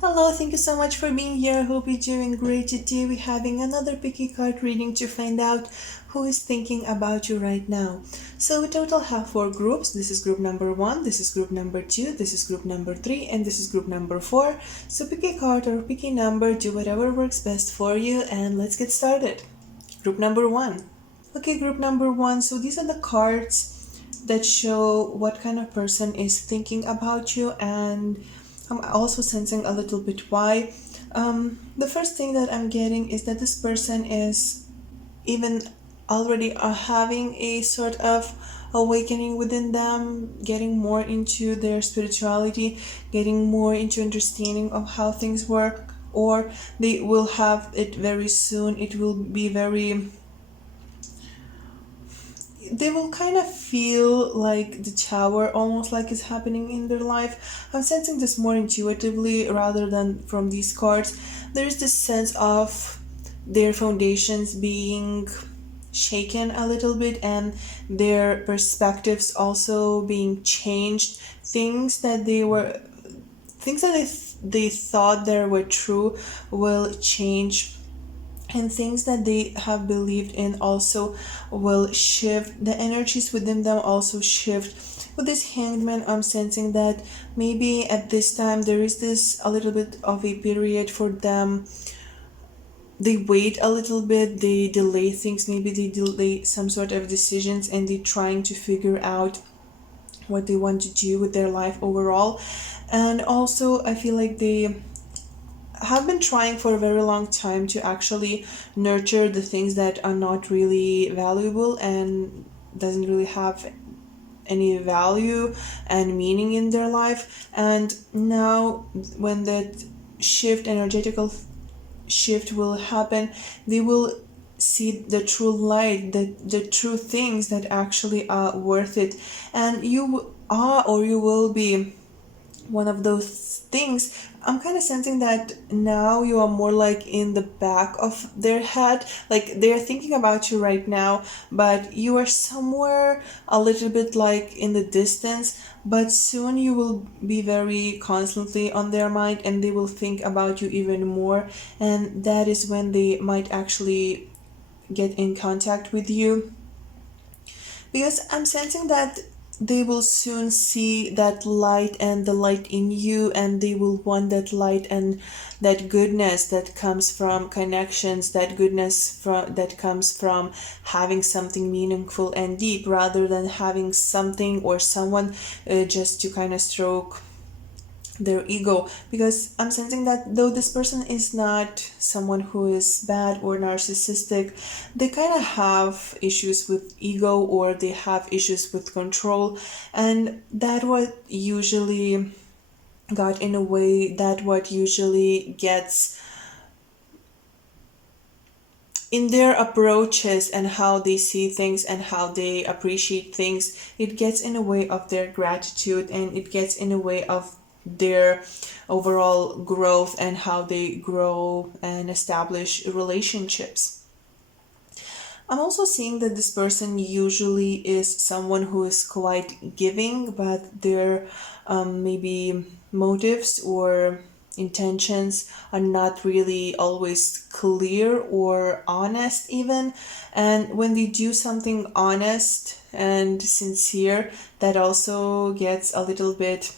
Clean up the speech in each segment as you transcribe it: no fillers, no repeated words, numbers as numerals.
Hello, thank you so much for being here. Hope you're doing great today. We're having another picky card reading to find out who is thinking about you right now. So we total have four groups. This is group number one, this is group number two, this is group number three, and this is group number four. So pick a card or pick a number, do whatever works best for you, and let's get started. Group number one. Okay, group number one. So these are the cards that show what kind of person is thinking about you, and I'm also sensing a little bit why. The first thing that I'm getting is that this person is even already having a sort of awakening within them, getting more into their spirituality, getting more into understanding of how things work, or they will have it very soon. It will be very, they will kind of feel like the tower almost like is happening in their life. I'm sensing this more intuitively rather than from these cards. There's this sense of their foundations being shaken a little bit and their perspectives also being changed. Things that they thought there were true will change, and things that they have believed in also will shift. The energies within them also shift. With this hanged man, I'm sensing that maybe at this time there is this a little bit of a period for them. They wait a little bit, they delay things, maybe they delay some sort of decisions, and they're trying to figure out what they want to do with their life overall. And also I feel like they have been trying for a very long time to actually nurture the things that are not really valuable and doesn't really have any value and meaning in their life. And now when that energetical shift will happen, they will see the true light, the true things that actually are worth it. And you are, or you will be, one of those things. I'm kind of sensing that now you are more like in the back of their head, like they're thinking about you right now, but you are somewhere a little bit like in the distance. But soon you will be very constantly on their mind, and they will think about you even more, and that is when they might actually get in contact with you, because I'm sensing that they will soon see that light and the light in you, and they will want that light and that goodness that comes from connections, that goodness that comes from having something meaningful and deep, rather than having something or someone just to kind of stroke their ego. Because I'm sensing that though this person is not someone who is bad or narcissistic, they kind of have issues with ego, or they have issues with control, and that what usually got in a way, that what usually gets in their approaches and how they see things and how they appreciate things. It gets in a way of their gratitude, and it gets in a way of their overall growth and how they grow and establish relationships. I'm also seeing that this person usually is someone who is quite giving, but their maybe motives or intentions are not really always clear or honest, even. And when they do something honest and sincere, that also gets a little bit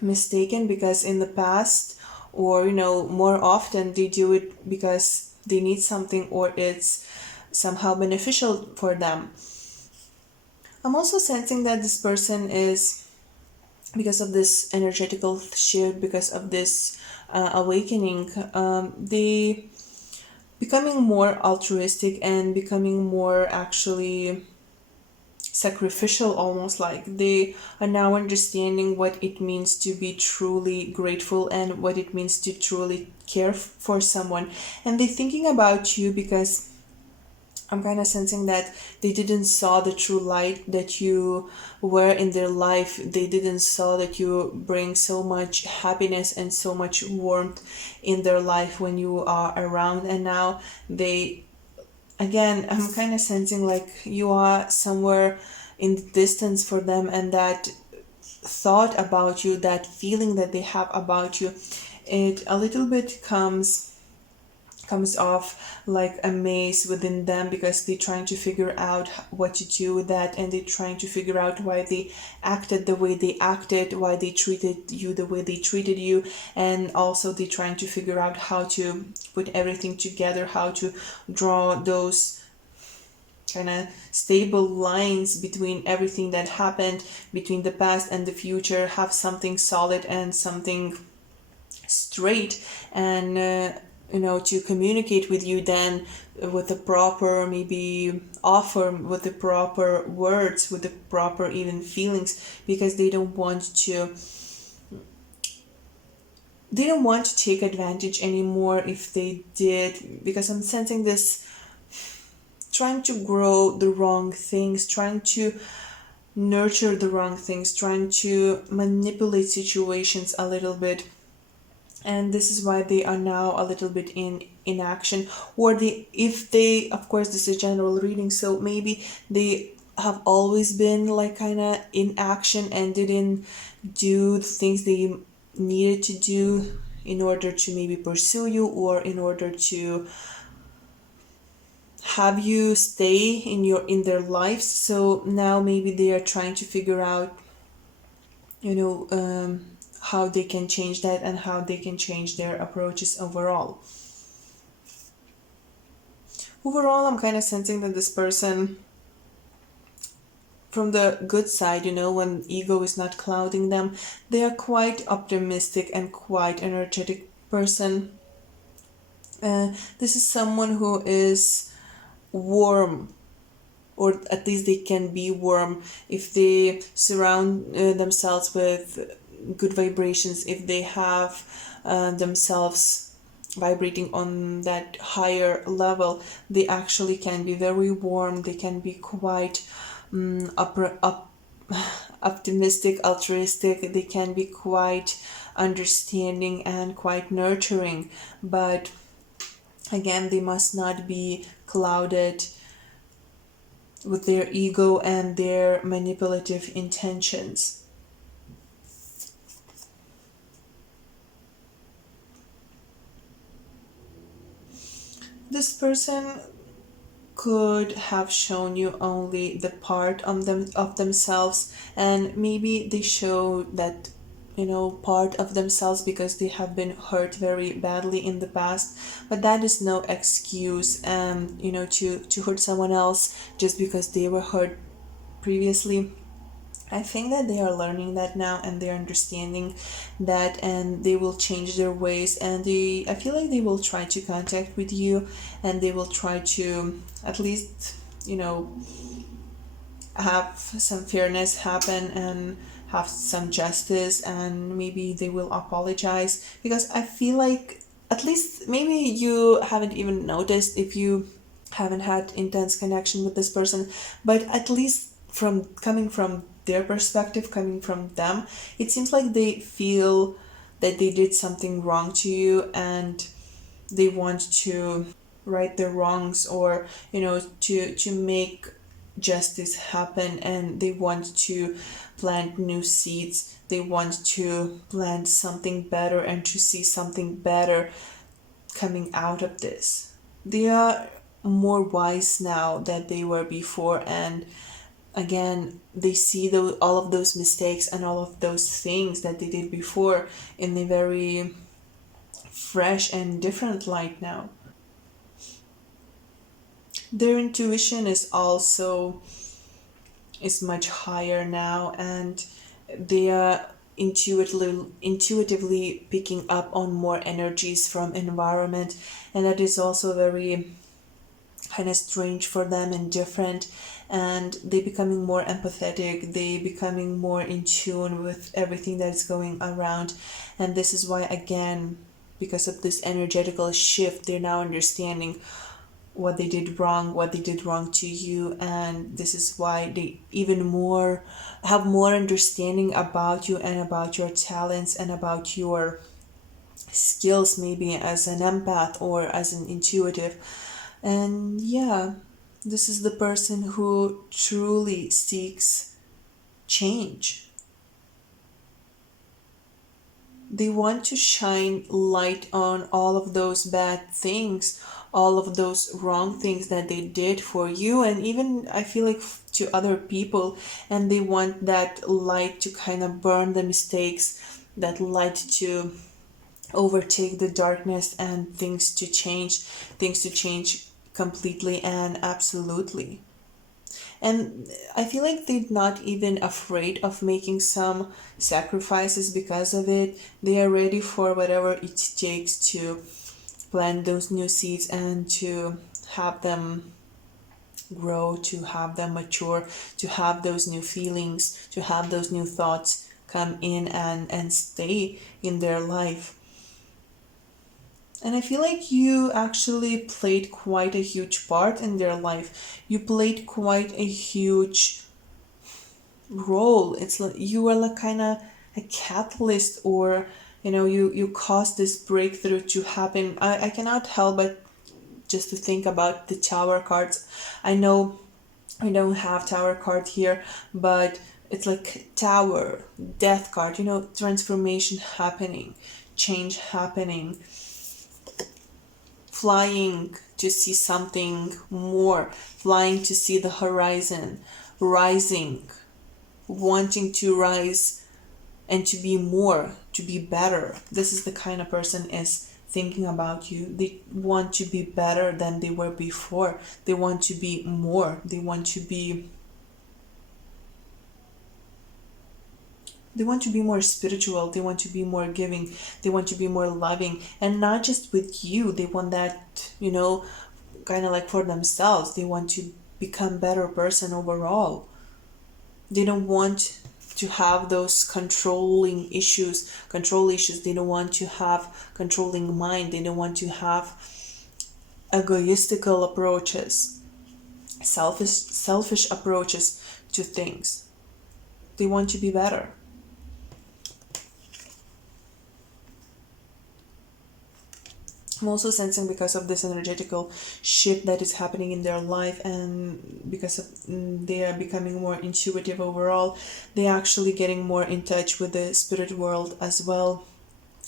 mistaken, because in the past, or more often, they do it because they need something or it's somehow beneficial for them. I'm also sensing that this person is, because of this energetical shift, because of this awakening, they becoming more altruistic and becoming more actually sacrificial, almost like they are now understanding what it means to be truly grateful and what it means to truly care for someone. And they're thinking about you because I'm kind of sensing that they didn't saw the true light that you were in their life. They didn't saw that you bring so much happiness and so much warmth in their life when you are around. And now they, again, I'm kind of sensing like you are somewhere in the distance for them, and that thought about you, that feeling that they have about you, it a little bit comes off like a maze within them, because they're trying to figure out what to do with that, and they're trying to figure out why they acted the way they acted, why they treated you the way they treated you, and also they're trying to figure out how to put everything together, how to draw those kind of stable lines between everything that happened, between the past and the future, have something solid and something straight, and to communicate with you then with the proper maybe offer, with the proper words, with the proper even feelings, because they don't want to take advantage anymore. If they did, because I'm sensing this trying to grow the wrong things, trying to nurture the wrong things, trying to manipulate situations a little bit, and this is why they are now a little bit in inaction. Or they, if they, of course this is general reading, so maybe they have always been like kind of in action and didn't do the things they needed to do in order to maybe pursue you, or in order to have you stay in their lives. So now maybe they are trying to figure out, you know um, how they can change that, and how they can change their approaches overall. Overall, I'm kind of sensing that this person, from the good side, when ego is not clouding them, they are quite optimistic and quite energetic person. This is someone who is warm, or at least they can be warm if they surround themselves with good vibrations, if they have themselves vibrating on that higher level. They actually can be very warm, they can be quite optimistic, altruistic, they can be quite understanding and quite nurturing, but again, they must not be clouded with their ego and their manipulative intentions. This person could have shown you only the part of themselves, and maybe they show that part of themselves because they have been hurt very badly in the past, but that is no excuse to hurt someone else just because they were hurt previously. I think that they are learning that now, and they're understanding that, and they will change their ways, and I feel like they will try to contact with you, and they will try to at least have some fairness happen, and have some justice, and maybe they will apologize, because I feel like, at least maybe you haven't even noticed if you haven't had intense connection with this person, but at least from coming from their perspective, coming from them, it seems like they feel that they did something wrong to you, and they want to right their wrongs, or to make justice happen, and they want to plant new seeds, they want to plant something better, and to see something better coming out of this. They are more wise now than they were before, and again, they see all of those mistakes and all of those things that they did before in a very fresh and different light now. Their intuition is much higher now, and they are intuitively picking up on more energies from environment, and that is also very kind of strange for them and different, and they becoming more empathetic, they becoming more in tune with everything that's going around. And this is why, again, because of this energetical shift, they're now understanding what they did wrong, what they did wrong to you, and this is why they even more have more understanding about you, and about your talents, and about your skills, maybe as an empath or as an intuitive. And yeah, this is the person who truly seeks change. They want to shine light on all of those bad things, all of those wrong things that they did for you, and even I feel like to other people. And they want that light to kind of burn the mistakes, that light to overtake the darkness, and things to change completely and absolutely. And I feel like they're not even afraid of making some sacrifices because of it. They are ready for whatever it takes to plant those new seeds and to have them grow, to have them mature, to have those new feelings, to have those new thoughts come in and stay in their life. And I feel like you actually played quite a huge part in their life. You played quite a huge role. It's like you were like kind of a catalyst, or you caused this breakthrough to happen. I cannot help but just to think about the tower cards. I know I don't have tower card here, but it's like tower, death card, transformation happening, change happening, flying to see something more, flying to see the horizon, rising, wanting to rise and to be more, to be better. This is the kind of person is thinking about you. They want to be better than they were before. They want to be more. They want to be more spiritual. They want to be more giving. They want to be more loving. And not just with you. They want that, kind of like for themselves. They want to become better person overall. They don't want to have those control issues. They don't want to have controlling mind. They don't want to have egoistical approaches, selfish approaches to things. They want to be better. I'm also sensing, because of this energetical shift that is happening in their life, and because of they are becoming more intuitive overall, they're actually getting more in touch with the spirit world as well.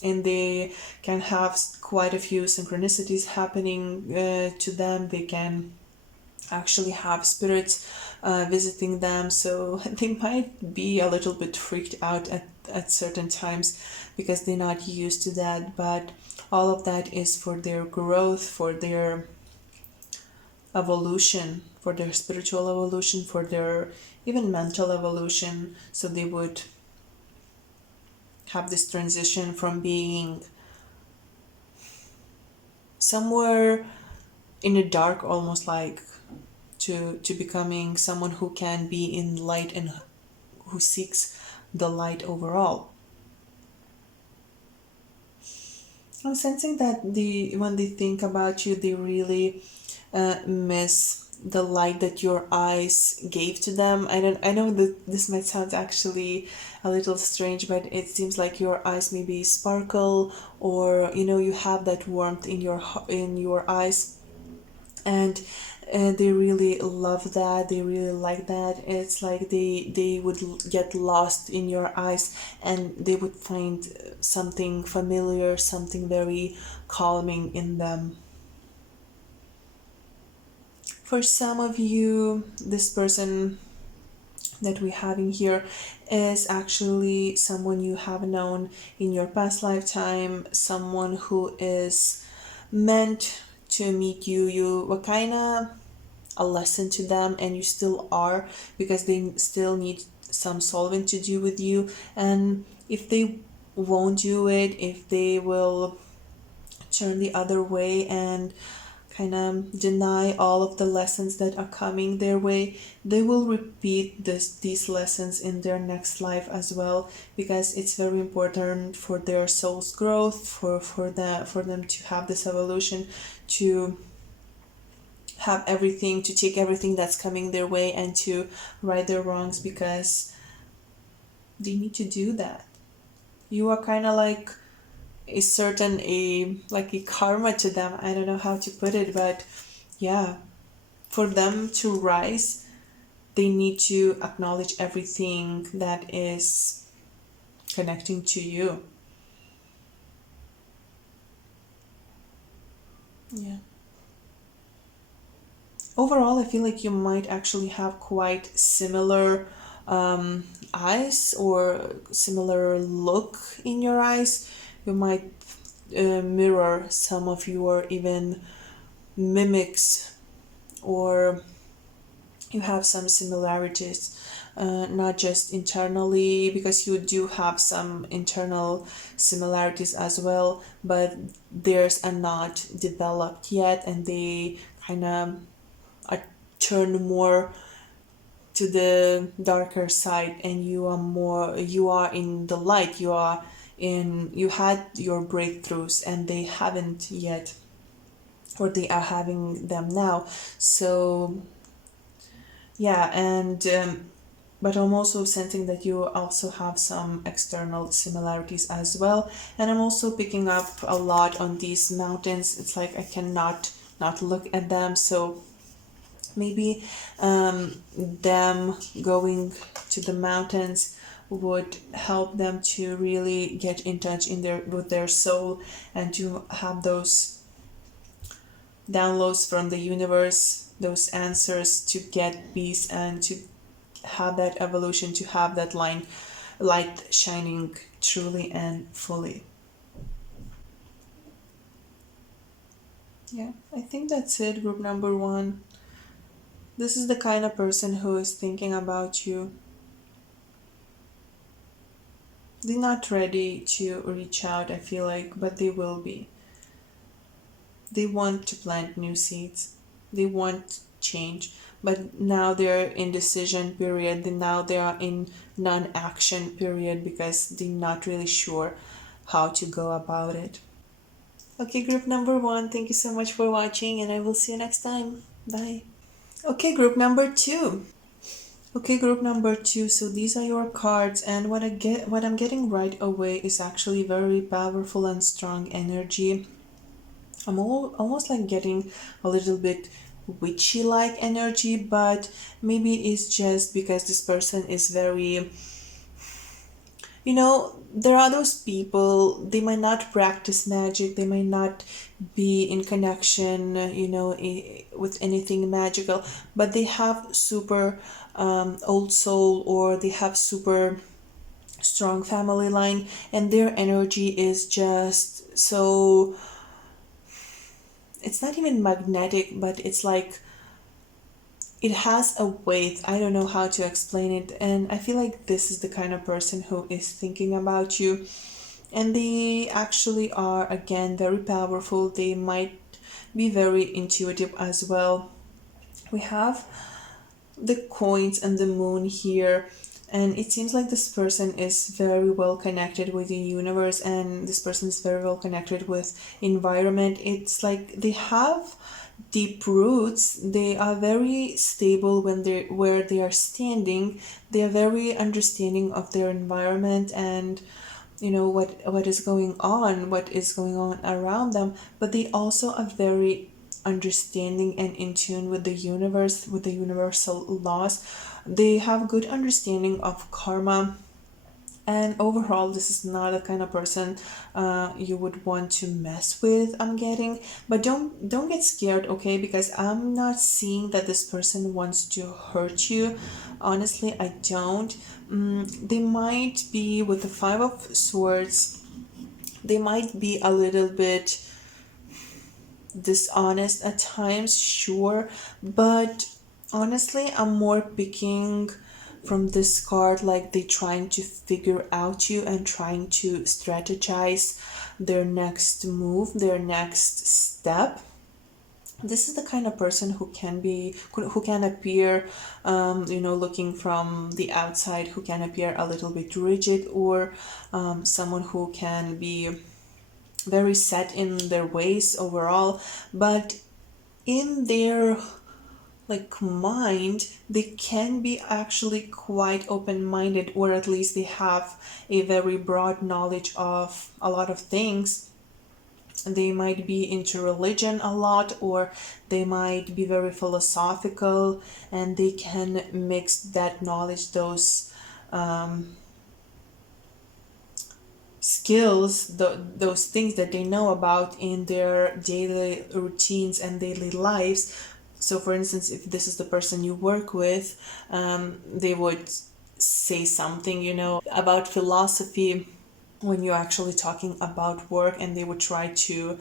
And they can have quite a few synchronicities happening to them. They can actually have spirits visiting them, so they might be a little bit freaked out at certain times because they're not used to that. But all of that is for their growth, for their evolution, for their spiritual evolution, for their even mental evolution. So they would have this transition from being somewhere in the dark, almost like, to becoming someone who can be in light and who seeks the light overall. I'm sensing that when they think about you, they really miss the light that your eyes gave to them. I know that this might sound actually a little strange, but it seems like your eyes maybe sparkle, or you have that warmth in your eyes, and they really love that. They really like that. It's like they would get lost in your eyes, and they would find something familiar, something very calming in them. For some of you, this person that we're having here is actually someone you have known in your past lifetime, someone who is meant to meet you. You were kind of a lesson to them, and you still are, because they still need some solving to do with you. And if they won't do it, if they will turn the other way and kind of deny all of the lessons that are coming their way, they will repeat these lessons in their next life as well, because it's very important for their soul's growth, for them to have this evolution, to have everything, to take everything that's coming their way and to right their wrongs, because they need to do that. You are kind of like a karma to them. I don't know how to put it, but yeah, for them to rise, they need to acknowledge everything that is connecting to you. Yeah. Overall, I feel like you might actually have quite similar eyes or similar look in your eyes. You might mirror some of your even mimics, or you have some similarities, not just internally, because you do have some internal similarities as well, but theirs are not developed yet, and they kind of are turned more to the darker side, and you are in the light, you had your breakthroughs and they haven't yet, or they are having them now. So yeah, and but I'm also sensing that you also have some external similarities as well. And I'm also picking up a lot on these mountains. It's like I cannot not look at them. So maybe them going to the mountains would help them to really get in touch in their with their soul, and to have those downloads from the universe, those answers, to get peace and to have that evolution, to have that light shining truly and fully. Yeah, I think that's it, group number one. This is the kind of person who is thinking about you. They're not ready to reach out, I feel like, but they will be. They want to plant new seeds. They want change. But now they're in decision period. Now they are in non-action period because they're not really sure how to go about it. Okay, group number one, thank you so much for watching, and I will see you next time. Bye. Okay, group number two. Okay, group number two. So these are your cards, and what I'm getting right away is actually very powerful and strong energy. Almost like getting a little bit witchy like energy, but maybe it's just because this person is very, there are those people, they might not practice magic, they might not be in connection, with anything magical, but they have super old soul, or they have super strong family line, and their energy is just so, it's not even magnetic, but it's like it has a weight. I don't know how to explain it. And I feel like this is the kind of person who is thinking about you. And they actually are, again, very powerful. They might be very intuitive as well. We have the coins and the moon here. And it seems like this person is very well connected with the universe, and this person is very well connected with environment. It's like they have deep roots. They are very stable when they where they are standing. They are very understanding of their environment, and what is going on around them. But they also are very understanding and in tune with the universe, with the universal laws. They have good understanding of karma, and overall this is not the kind of person you would want to mess with, I'm getting. But don't get scared, okay, because I'm not seeing that this person wants to hurt you. Honestly, I don't. They might be, with the Five of Swords, they might be a little bit dishonest at times, sure, but honestly, I'm more picking from this card like they trying to figure out you and trying to strategize their next move, their next step. This is the kind of person who can appear, looking from the outside, who can appear a little bit rigid, or someone who can be very set in their ways overall, but in their mind, they can be actually quite open-minded, or at least they have a very broad knowledge of a lot of things. They might be into religion a lot, or they might be very philosophical, and they can mix that knowledge, those skills, those things that they know about in their daily routines and daily lives. So for instance, if this is the person you work with, they would say something, about philosophy when you're actually talking about work, and they would try to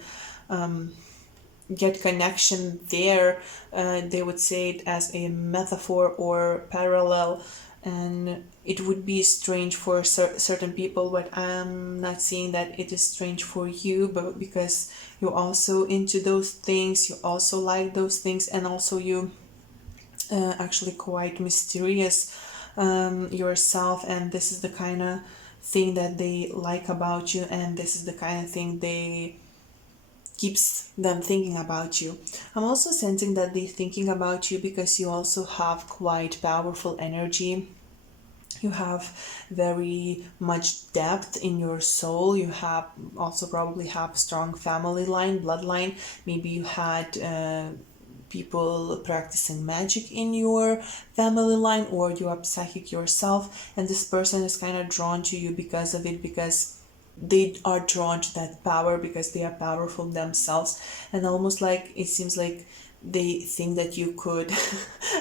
get connection there. They would say it as a metaphor or parallel, and it would be strange for certain people, but I'm not saying that it is strange for you, but because you're also into those things, you also like those things, and also you actually quite mysterious yourself, and this is the kind of thing that they like about you, and this is the kind of thing they keeps them thinking about you. I'm also sensing that they're thinking about you because you also have quite powerful energy. You have very much depth in your soul. You have also probably have strong family line, bloodline. Maybe you had people practicing magic in your family line, or you are psychic yourself, and this person is kind of drawn to you because of it, because they are drawn to that power because they are powerful themselves, and almost like it seems like they think that you could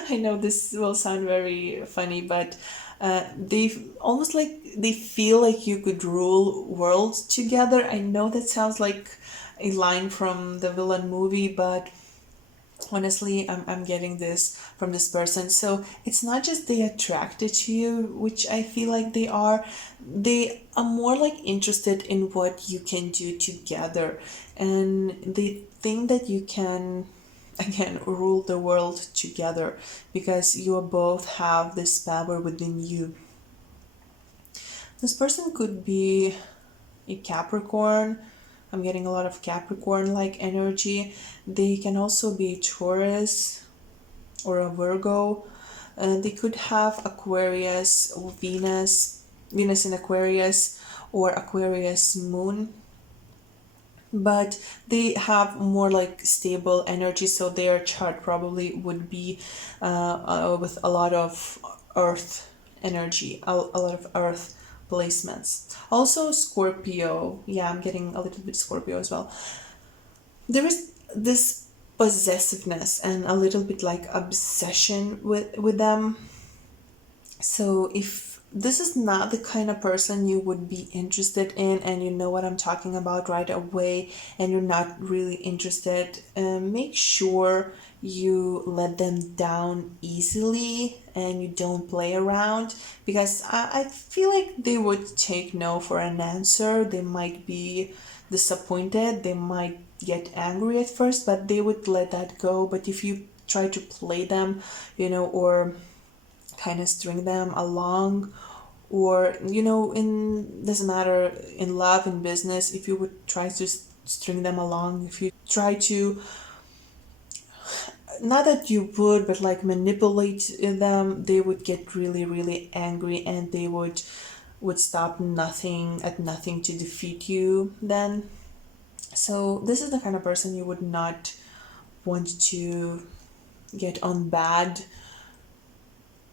I know this will sound very funny, but they almost like they feel like you could rule worlds together. I know that sounds like a line from the villain movie, but honestly, I'm getting this from this person. So it's not just they attracted to you, which I feel like they are more like interested in what you can do together, and they think that you can again rule the world together because you both have this power within you. This person could be a Capricorn. I'm getting a lot of Capricorn like energy. They can also be Taurus or a Virgo. They could have Aquarius or Venus in Aquarius, or Aquarius moon. But they have more like stable energy, so their chart probably would be with a lot of earth energy, a lot of earth placements. Also Scorpio, yeah, I'm getting a little bit Scorpio as well. There is this possessiveness and a little bit like obsession with them. So if this is not the kind of person you would be interested in, and you know what I'm talking about right away, and you're not really interested, make sure you let them down easily and you don't play around, because I feel like they would take no for an answer. They might be disappointed, they might get angry at first, but they would let that go. But if you try to play them, or kind of string them along, or in doesn't matter, in love and business, if you would try to string them along, if you try to, not that you would, but like manipulate them, they would get really really angry, and they would stop nothing at nothing to defeat you then. So this is the kind of person you would not want to get on bad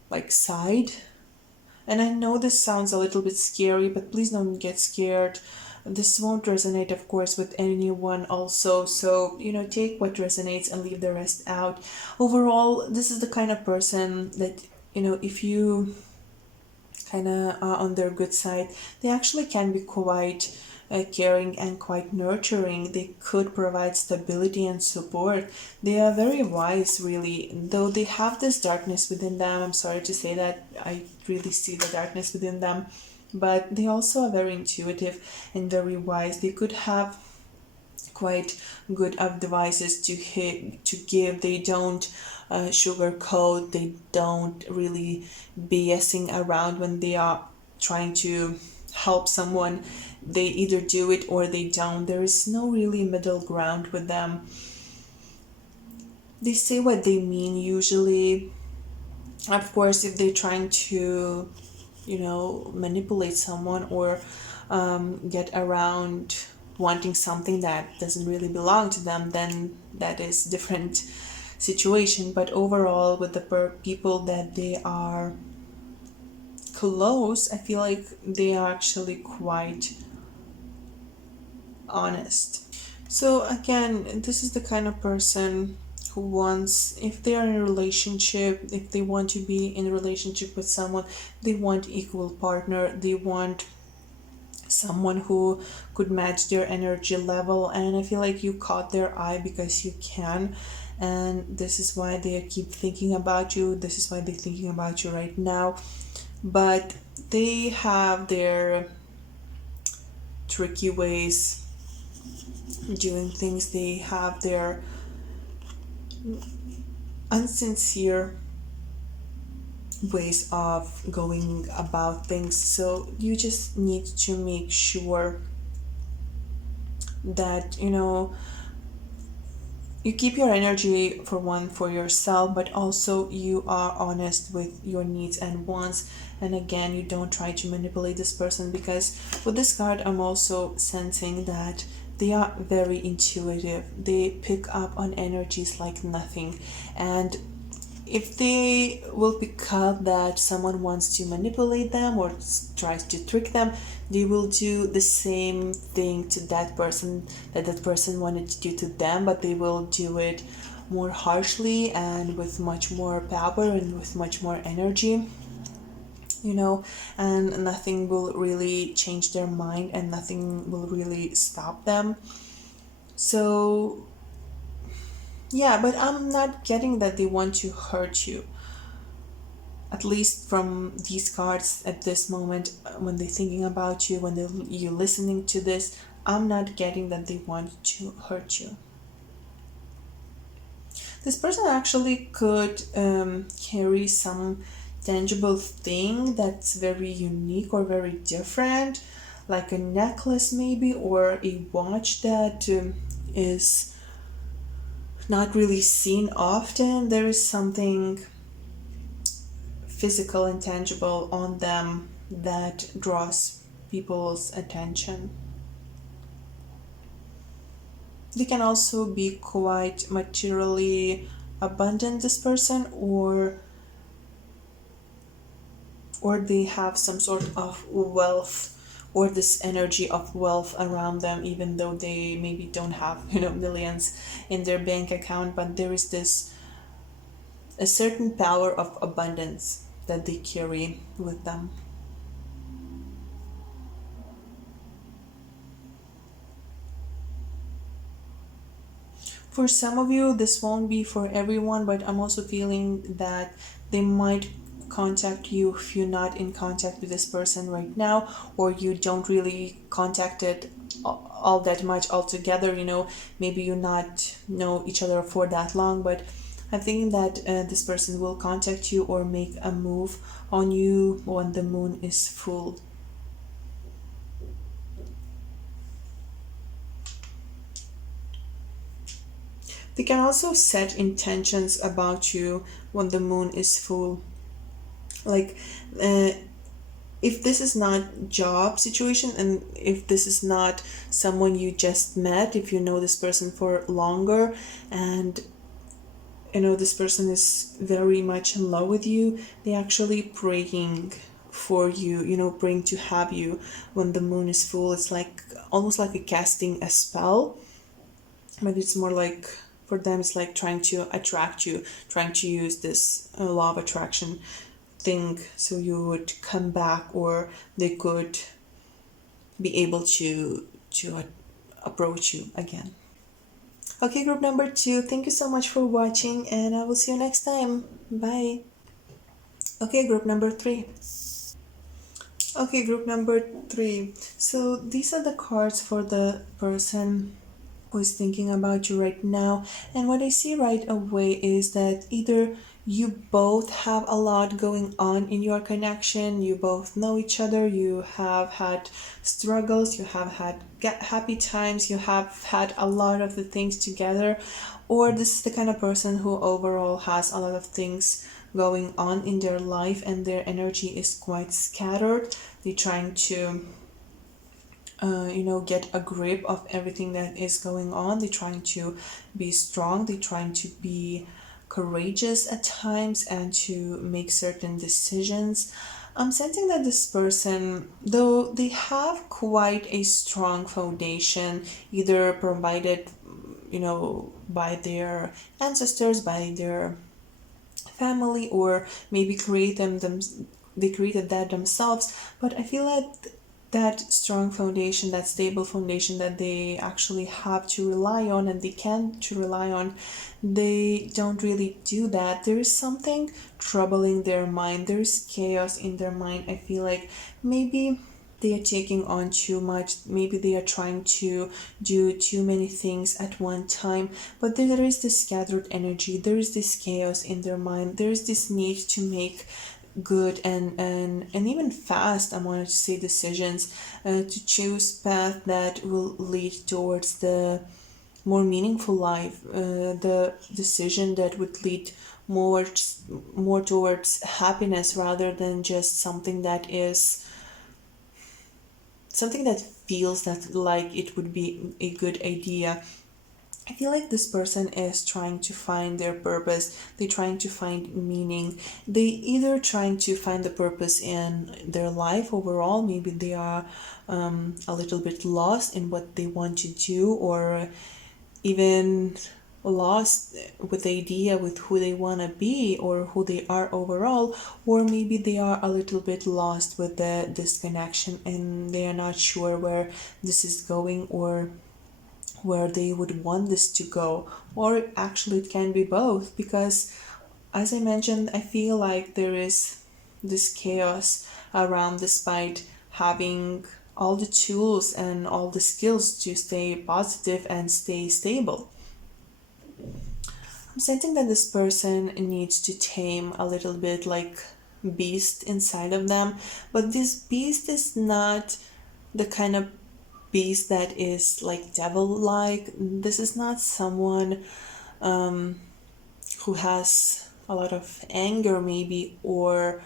like side. And I know this sounds a little bit scary, but please don't get scared. This won't resonate, of course, with anyone also. So, take what resonates and leave the rest out. Overall, this is the kind of person that, if you kind of are on their good side, they actually can be quite caring and quite nurturing. They could provide stability and support. They are very wise, really, though they have this darkness within them. I'm sorry to say that, I really see the darkness within them, but they also are very intuitive and very wise. They could have quite good advices to give. They don't sugarcoat. They don't really BSing around when they are trying to help someone. They either do it or they don't. There is no really middle ground with them. They say what they mean usually. Of course, if they're trying to, manipulate someone, or get around wanting something that doesn't really belong to them, then that is different situation. But overall, with the people that they are close, I feel like they are actually quite honest. So again, this is the kind of person who wants, if they are in a relationship, if they want to be in a relationship with someone, they want equal partner, they want someone who could match their energy level. And I feel like you caught their eye because you can, and this is why they keep thinking about you, this is why they're thinking about you right now. But they have their tricky ways doing things, they have their unsincere ways of going about things. So you just need to make sure that you keep your energy, for one, for yourself, but also you are honest with your needs and wants. And again, you don't try to manipulate this person, because with this card I'm also sensing that they are very intuitive, they pick up on energies like nothing. And if they will pick up that someone wants to manipulate them or tries to trick them, they will do the same thing to that person that that person wanted to do to them, but they will do it more harshly and with much more power and with much more energy, and nothing will really change their mind and nothing will really stop them. So yeah, but I'm not getting that they want to hurt you, at least from these cards at this moment. When they're thinking about you, when you're listening to this, I'm not getting that they want to hurt you. This person actually could carry some tangible thing that's very unique or very different, like a necklace maybe, or a watch that is not really seen often. There is something physical and tangible on them that draws people's attention. They can also be quite materially abundant, this person, or they have some sort of wealth, or this energy of wealth around them, even though they maybe don't have millions in their bank account, but there is this a certain power of abundance that they carry with them. For some of you, this won't be for everyone, but I'm also feeling that they might contact you if you're not in contact with this person right now, or you don't really contact it all that much altogether. Maybe you not know each other for that long, but I'm thinking that this person will contact you or make a move on you when the moon is full. They can also set intentions about you when the moon is full. Like, if this is not job situation, and if this is not someone you just met, if you know this person for longer, and this person is very much in love with you, they actually praying for you, praying to have you when the moon is full. It's like almost like a casting a spell, but it's more like, for them, it's like trying to attract you, trying to use this law of attraction thing so you would come back, or they could be able to approach you again. Okay, group number 2, thank you so much for watching, and I will see you next time. Bye. Okay, group number 3. Okay, group number 3. So these are the cards for the person who is thinking about you right now. And what I see right away is that either you both have a lot going on in your connection, you both know each other, you have had struggles, you have had happy times, you have had a lot of the things together, or this is the kind of person who overall has a lot of things going on in their life and their energy is quite scattered. They're trying to get a grip of everything that is going on. They're trying to be strong, they're trying to be courageous at times and to make certain decisions. I'm sensing that this person, though they have quite a strong foundation, either provided, by their ancestors, by their family, or maybe they created that themselves. But I feel like that strong foundation, that stable foundation that they actually have to rely on and they can to rely on, they don't really do that. There is something troubling their mind, there's chaos in their mind. I feel like maybe they are taking on too much, maybe they are trying to do too many things at one time, but there is this scattered energy, there is this chaos in their mind, there is this need to make good and even fast, I wanted to say, decisions, to choose path that will lead towards the more meaningful life, the decision that would lead more more towards happiness, rather than just something that feels that like it would be a good idea. I feel like this person is trying to find their purpose. They're trying to find meaning. They either trying to find the purpose in their life overall. Maybe they are a little bit lost in what they want to do, or even lost with the idea with who they want to be or who they are overall, or maybe they are a little bit lost with the disconnection and they are not sure where this is going or where they would want this to go. Or actually it can be both, because as I mentioned, I feel like there is this chaos around, despite having all the tools and all the skills to stay positive and stay stable. I'm sensing that this person needs to tame a little bit like beast inside of them, but this beast is not the kind of beast that is like devil like. This is not someone who has a lot of anger, maybe, or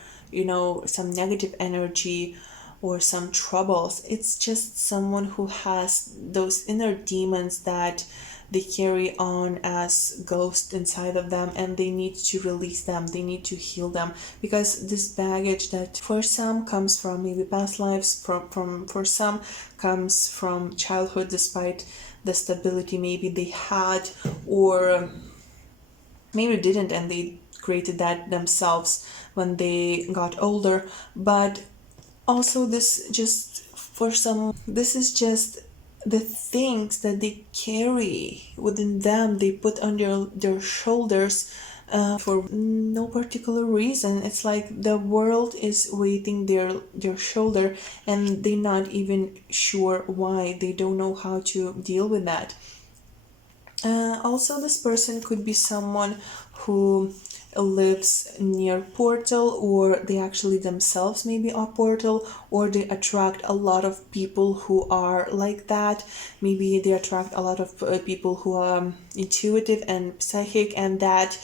some negative energy or some troubles. It's just someone who has those inner demons that they carry on as ghosts inside of them, and they need to release them, they need to heal them, because this baggage that for some comes from maybe past lives, from for some comes from childhood, despite the stability maybe they had, or maybe didn't, and they created that themselves when they got older. But also this just for some, this is just the things that they carry within them, they put on their shoulders, for no particular reason. It's like the world is weighting their shoulder and they're not even sure why, they don't know how to deal with that. Also, this person could be someone who lives near portal, or they actually themselves maybe a portal, or they attract a lot of people who are like that. Maybe they attract a lot of people who are intuitive and psychic, and that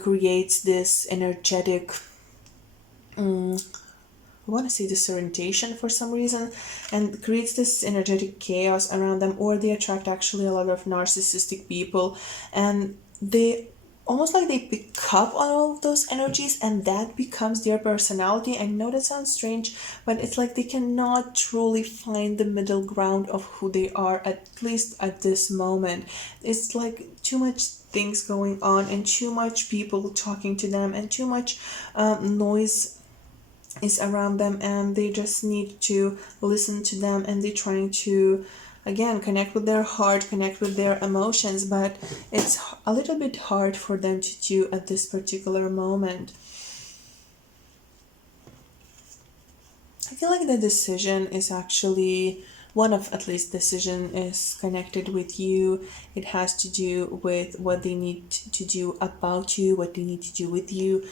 creates this energetic, I want to say, disorientation for some reason, and creates this energetic chaos around them. Or they attract actually a lot of narcissistic people, and they almost like they pick up on all of those energies, and that becomes their personality. I know that sounds strange, but it's like they cannot truly find the middle ground of who they are, at least at this moment. It's like too much things going on and too much people talking to them and too much noise is around them, and they just need to listen to them, and they're trying to again connect with their heart, connect with their emotions, but it's a little bit hard for them to do at this particular moment. I feel like the decision is actually one of, at least decision is connected with you. It has to do with what they need to do about you, what they need to do with you.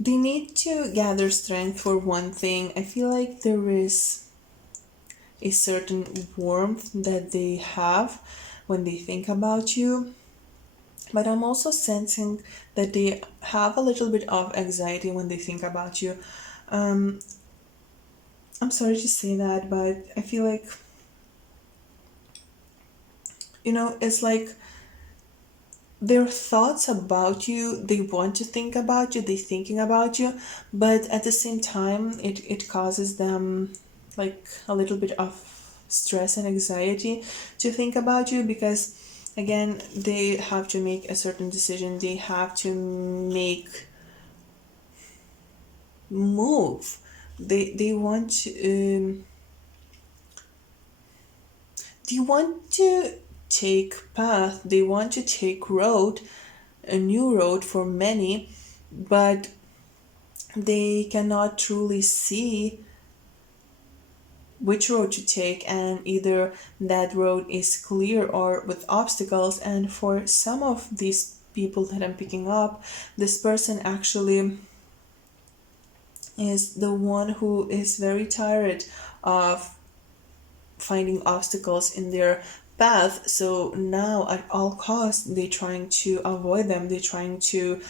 They need to gather strength for one thing. I feel like there is a certain warmth that they have when they think about you, but I'm also sensing that they have a little bit of anxiety when they think about you. um I'm sorry to say that, but I feel like, it's like their thoughts about you, they want to think about you, they thinking about you, but at the same time it causes them like a little bit of stress and anxiety to think about you, because again they have to make a certain decision, they have to make move, they want to they want to take path, they want to take road, a new road for many, but they cannot truly see which road to take, and either that road is clear or with obstacles. And for some of these people that I'm picking up, this person actually is the one who is very tired of finding obstacles in their path, so now at all costs they're trying to avoid them, they're trying to,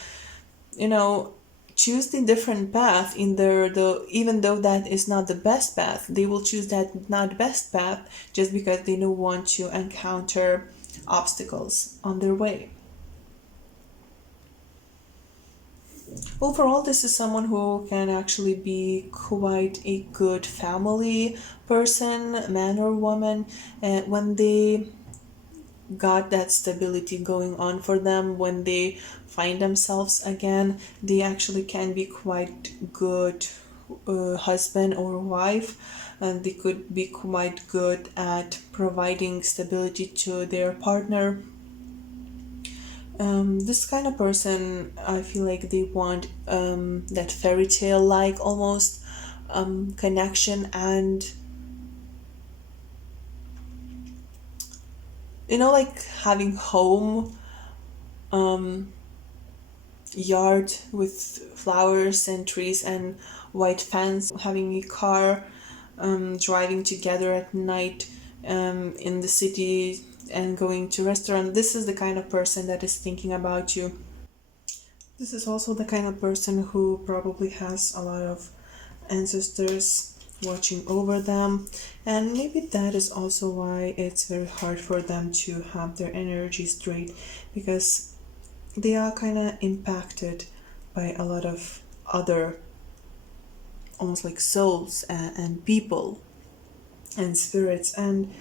you know, choose the different path in their, the even though that is not the best path, they will choose that not best path just because they don't want to encounter obstacles on their way. Overall, this is someone who can actually be quite a good family person, man or woman, and when they got that stability going on for them, when they find themselves again, they actually can be quite good husband or wife, and they could be quite good at providing stability to their partner. This kind of person, I feel like they want that fairy tale like almost connection, and you know, like having home, yard with flowers and trees and white fence, having a car, driving together at night in the city and going to restaurant. This is the kind of person that is thinking about you. This is also the kind of person who probably has a lot of ancestors watching over them, and maybe that is also why it's very hard for them to have their energy straight, because they are kind of impacted by a lot of other almost like souls and people and spirits. And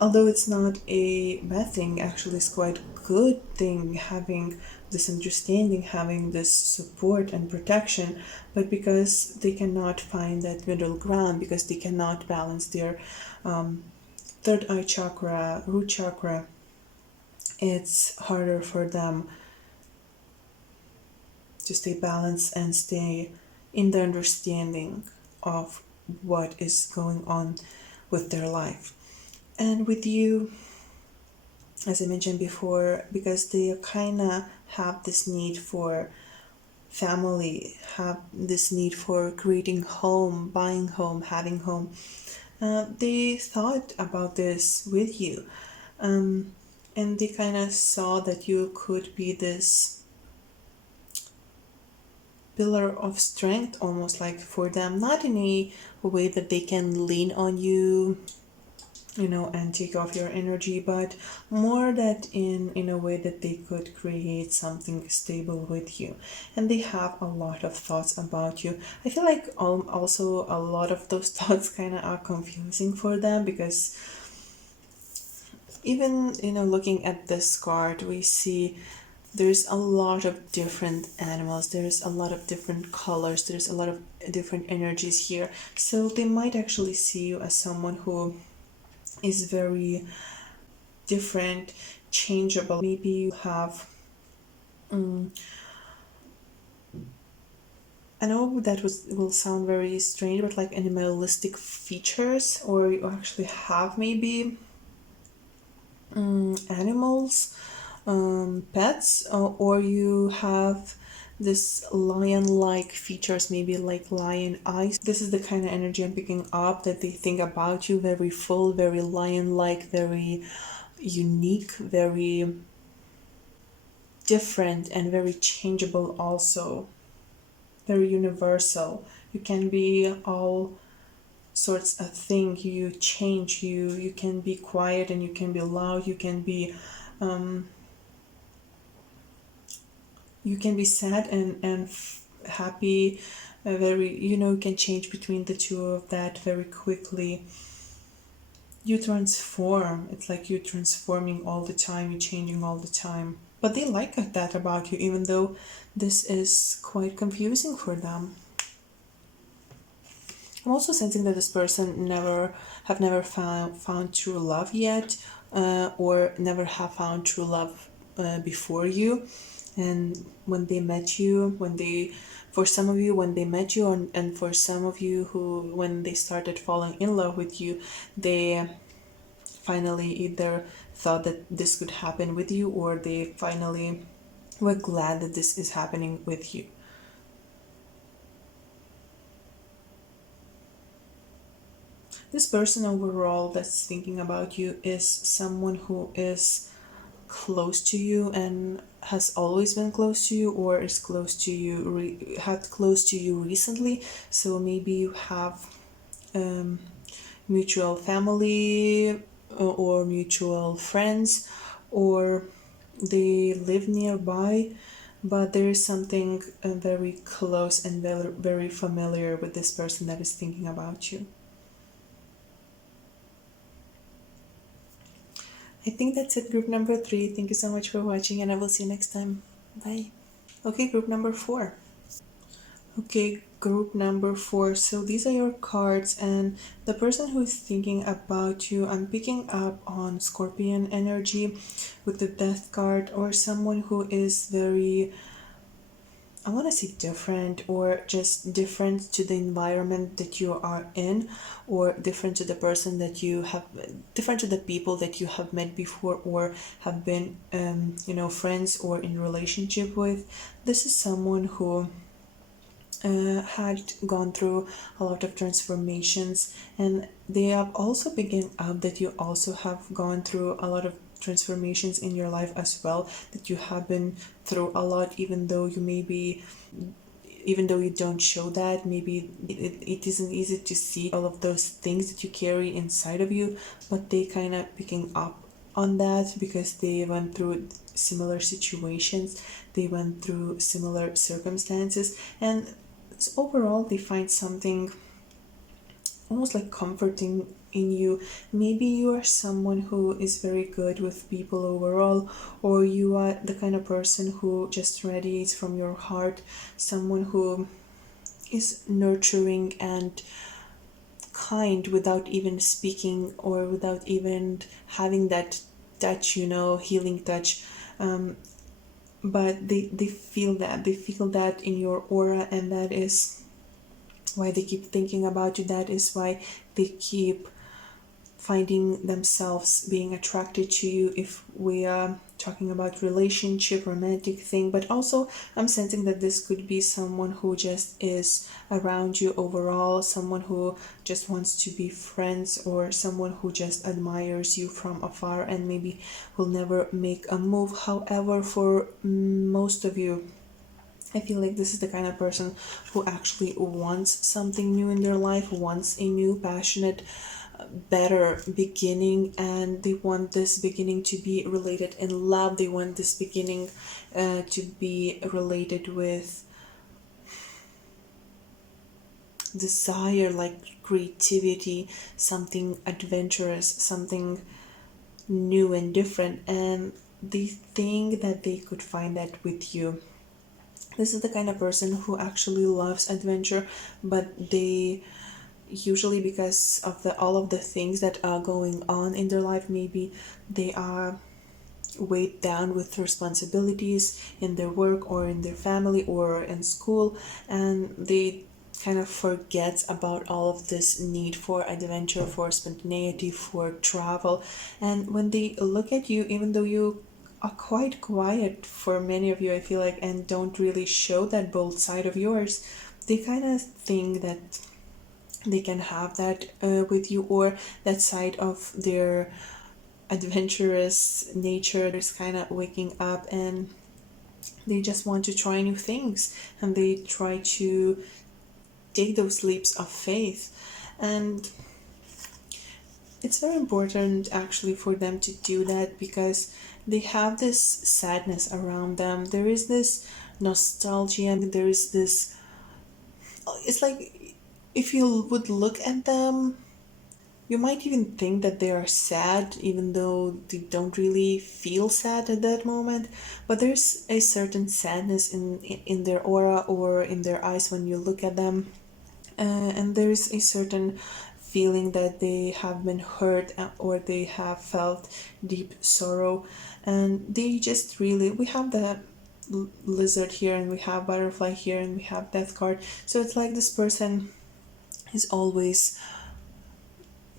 although it's not a bad thing, actually it's quite good thing having this understanding, having this support and protection, but because they cannot find that middle ground, because they cannot balance their third eye chakra, root chakra, it's harder for them to stay balanced and stay in the understanding of what is going on with their life. And with you, as I mentioned before, because they kind of have this need for family, have this need for creating home, buying home, having home, they thought about this with you. And they kind of saw that you could be this pillar of strength almost like for them, not in a way that they can lean on you, you know, and take off your energy, but more that in a way that they could create something stable with you. And they have a lot of thoughts about you. I feel like also a lot of those thoughts kind of are confusing for them, because even, you know, looking at this card, we see there's a lot of different animals, there's a lot of different colors, there's a lot of different energies here. So they might actually see you as someone who is very different, changeable. Maybe you have I know that will sound very strange, but like animalistic features, or you actually have maybe animals, pets, or you have this lion-like features, maybe like lion eyes. This is the kind of energy I'm picking up, that they think about you very full, very lion-like, very unique, very different, and very changeable also, very universal. You can be all sorts of thing, you change, you can be quiet and you can be loud, you can be You can be sad and happy, very, you can change between the two of that very quickly. You transform. It's like you're transforming all the time, you're changing all the time. But they like that about you, even though this is quite confusing for them. I'm also sensing that this person never found true love yet, or never have found true love before you. And when they met you, for some of you, when they met you, and for some of you who, when they started falling in love with you, they finally either thought that this could happen with you, or they finally were glad that this is happening with you. This person overall that's thinking about you is someone who is close to you and has always been close to you, or is close to you, had close to you recently. So maybe you have mutual family, or mutual friends, or they live nearby, but there is something very close and very familiar with this person that is thinking about you. I think that's it, group number 3. Thank you so much for watching, and I will see you next time. Bye. Okay, group number 4. Okay, group number 4. So these are your cards, and the person who is thinking about you, I'm picking up on Scorpion energy with the Death card, or someone who is very, I want to say different, or just different to the environment that you are in, or different to the person that you have, different to the people that you have met before, or have been, friends or in relationship with. This is someone who had gone through a lot of transformations, and they have also begun up that you also have gone through a lot of transformations in your life as well, that you have been through a lot, even though you don't show that. Maybe it isn't easy to see all of those things that you carry inside of you, but they kind of picking up on that because they went through similar situations, they went through similar circumstances, and overall they find something almost like comforting in you. Maybe you are someone who is very good with people overall, or you are the kind of person who just radiates from your heart, someone who is nurturing and kind without even speaking, or without even having that touch, healing touch. But they feel that in your aura, and that is why they keep thinking about you. That is why they keep finding themselves being attracted to you, if we are talking about relationship, romantic thing. But also I'm sensing that this could be someone who just is around you overall, someone who just wants to be friends, or someone who just admires you from afar and maybe will never make a move. However, for most of you, I feel like this is the kind of person who actually wants something new in their life, wants a new, passionate, better beginning, and they want this beginning to be related in love. They want this beginning to be related with desire, like creativity, something adventurous, something new and different, and they think that they could find that with you. This is the kind of person who actually loves adventure, but they usually, because of all of the things that are going on in their life, maybe they are weighed down with responsibilities in their work, or in their family, or in school, and they kind of forget about all of this need for adventure, for spontaneity, for travel. And when they look at you, even though you are quite quiet for many of you, I feel like, and don't really show that bold side of yours, they kind of think that they can have that with you, or that side of their adventurous nature is kind of waking up, and they just want to try new things, and they try to take those leaps of faith. And it's very important actually for them to do that, because they have this sadness around them. There is this nostalgia, and there is this, it's like if you would look at them, you might even think that they are sad, even though they don't really feel sad at that moment. But there's a certain sadness in their aura or in their eyes when you look at them, and there's a certain feeling that they have been hurt, or they have felt deep sorrow, and they just really, we have the lizard here, and we have butterfly here, and we have death card. So it's like this person is always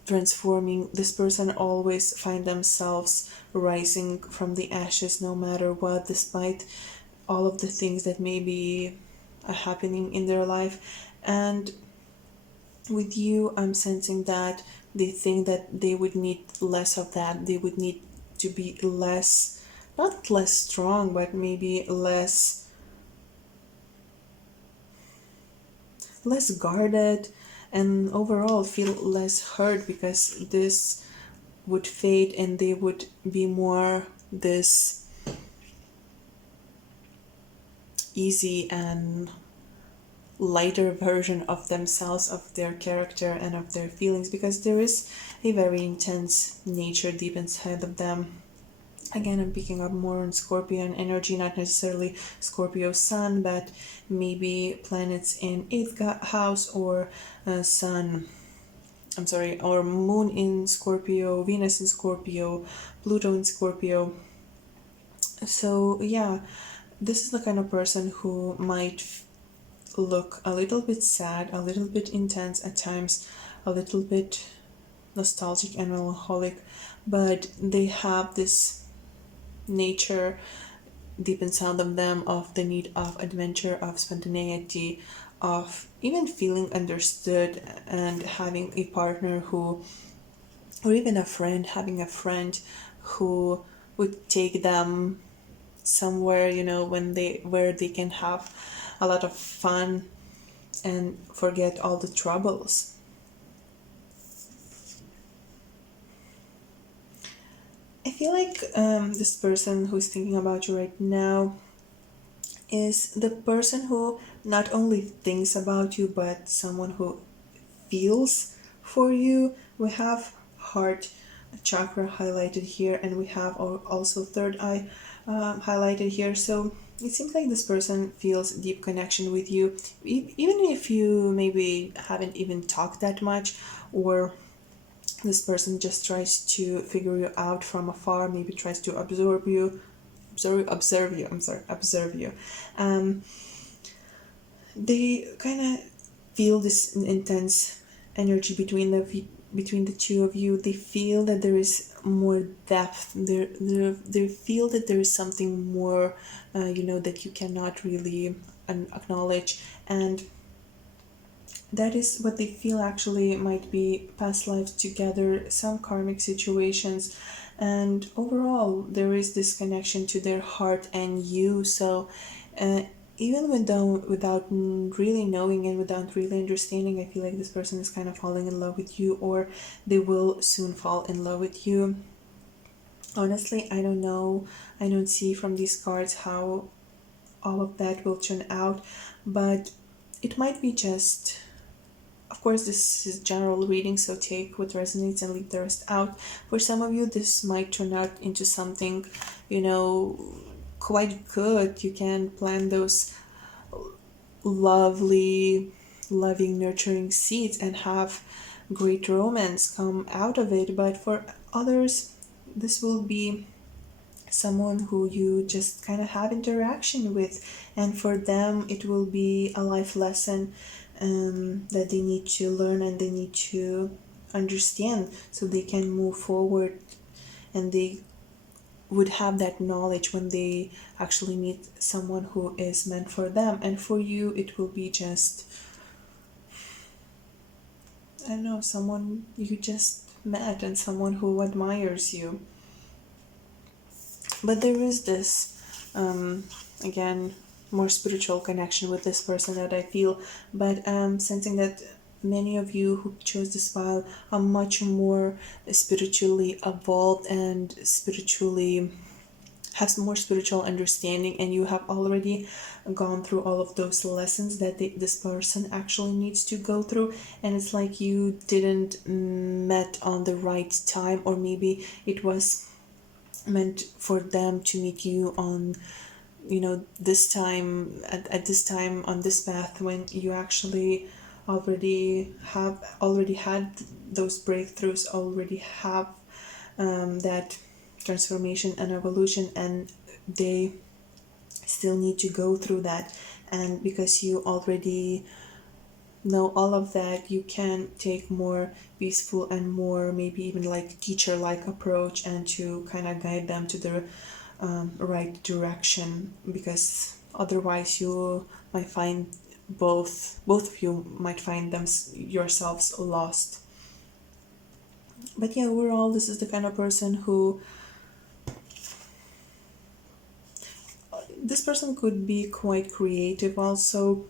transforming. This person always find themselves rising from the ashes no matter what, despite all of the things that may be happening in their life. And with you, I'm sensing that they think that they would need less of that. They would need to be less, not less strong, but maybe less guarded, and overall feel less hurt, because this would fade and they would be more this easy and lighter version of themselves, of their character and of their feelings, because there is a very intense nature deep inside of them. Again, I'm picking up more on Scorpion energy, not necessarily Scorpio sun, but maybe planets in 8th house, or sun, I'm sorry, or moon in Scorpio, Venus in Scorpio, Pluto in Scorpio. So yeah, this is the kind of person who might look a little bit sad, a little bit intense at times, a little bit nostalgic and melancholic, but they have this nature deep inside of them of the need of adventure, of spontaneity, of even feeling understood, and having a partner who, or even a friend, having a friend who would take them somewhere, when they where they can have a lot of fun and forget all the troubles. I feel like this person who's thinking about you right now is the person who not only thinks about you, but someone who feels for you. We have heart chakra highlighted here, and we have also third eye highlighted here. So it seems like this person feels deep connection with you, even if you maybe haven't even talked that much, or this person just tries to figure you out from afar, maybe tries to observe you. um, they kind of feel this intense energy between the two of you. They feel that there is more depth. They feel that there is something more, that you cannot really acknowledge, and that is what they feel. Actually, might be past lives together, some karmic situations, and overall there is this connection to their heart and you. So even without really knowing and without really understanding, I feel like this person is kind of falling in love with you, or they will soon fall in love with you. Honestly, I don't know. I don't see from these cards how all of that will turn out, but it might be just, of course, this is general reading, so take what resonates and leave the rest out. For some of you, this might turn out into something, quite good. You can plant those lovely, loving, nurturing seeds and have great romance come out of it. But for others, this will be someone who you just kind of have interaction with, and for them it will be a life lesson that they need to learn and they need to understand, so they can move forward, and they would have that knowledge when they actually meet someone who is meant for them. And for you, it will be just, I don't know, someone you just met and someone who admires you. But there is this, again, more spiritual connection with this person that I feel, but sensing that many of you who chose this file are much more spiritually evolved and spiritually have some more spiritual understanding, and you have already gone through all of those lessons that this person actually needs to go through, and it's like you didn't met on the right time, or maybe it was meant for them to meet you on, you know, this time, at this time, on this path, when you actually already had those breakthroughs, already have that transformation and evolution, and they still need to go through that. And because you already know all of that, you can take more peaceful and more maybe even like teacher like approach, and to kind of guide them to the right direction, because otherwise you might find both of you might find them yourselves lost. But yeah, overall, this is the kind of person who, this person could be quite creative also.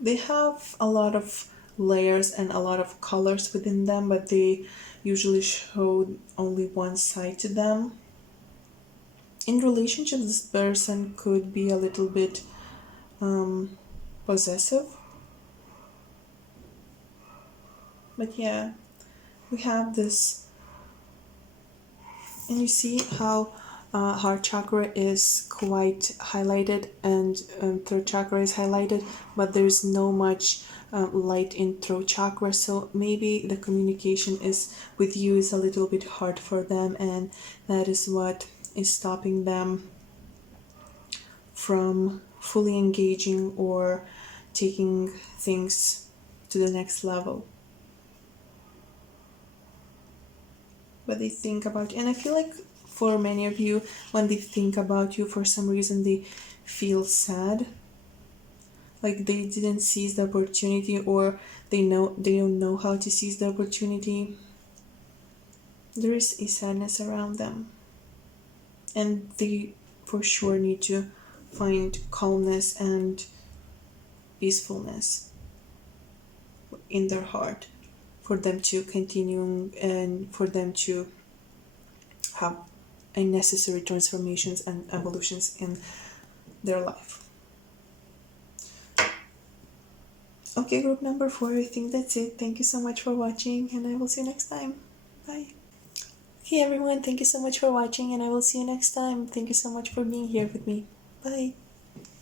They have a lot of layers and a lot of colors within them, but they usually show only one side to them. In relationships, this person could be a little bit possessive. But yeah, we have this, and you see how heart chakra is quite highlighted, and throat chakra is highlighted, but there's no much light in throat chakra. So maybe the communication is with you is a little bit hard for them, and that is what is stopping them from fully engaging or taking things to the next level. But they think about you, and I feel like for many of you, when they think about you, for some reason they feel sad, like they didn't seize the opportunity, or they don't know how to seize the opportunity. There is a sadness around them, and they for sure need to find calmness and peacefulness in their heart for them to continue, and for them to have unnecessary transformations and evolutions in their life. Okay, group number 4, I think that's it. Thank you so much for watching, and I will see you next time. Bye. Hey everyone, thank you so much for watching, and I will see you next time. Thank you so much for being here with me. Bye.